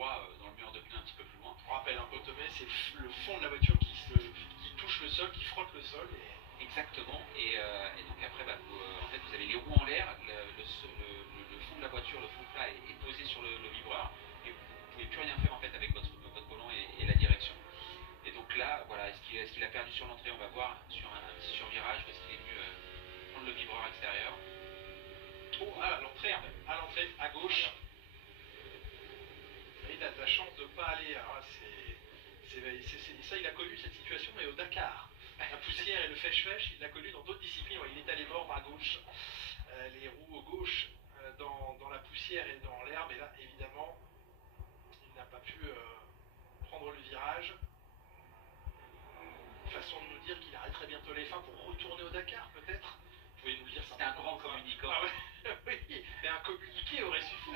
droit dans le mur de pneu un petit peu plus loin. On rappelle un peu, Tomé, c'est le fond de la voiture qui touche le sol, qui frotte le sol. Exactement, et donc après en fait vous avez les roues en l'air, le fond de la voiture, le fond plat est posé sur le vibreur, et vous ne pouvez plus rien faire en fait avec votre volant et la direction. Et donc là, voilà, est-ce qu'il a perdu sur l'entrée? On va voir sur un petit survirage, ou est-ce qu'il est venu prendre le vibreur extérieur? Oh, à l'entrée, à gauche. Et il a de la chance de ne pas aller. Alors, ça, il a connu cette situation, mais au Dakar. La poussière et le fèche-fèche, il l'a connu dans d'autres disciplines. Il est allé mort à gauche, les roues gauche dans la poussière et dans l'herbe. Et là, évidemment, il n'a pas pu prendre le virage. Façon de nous dire qu'il arrêterait bientôt les fins pour retourner au Dakar, peut-être. Vous pouvez nous le dire ça. C'est un grand communicant. Ah ouais, oui, mais un communiqué aurait suffi.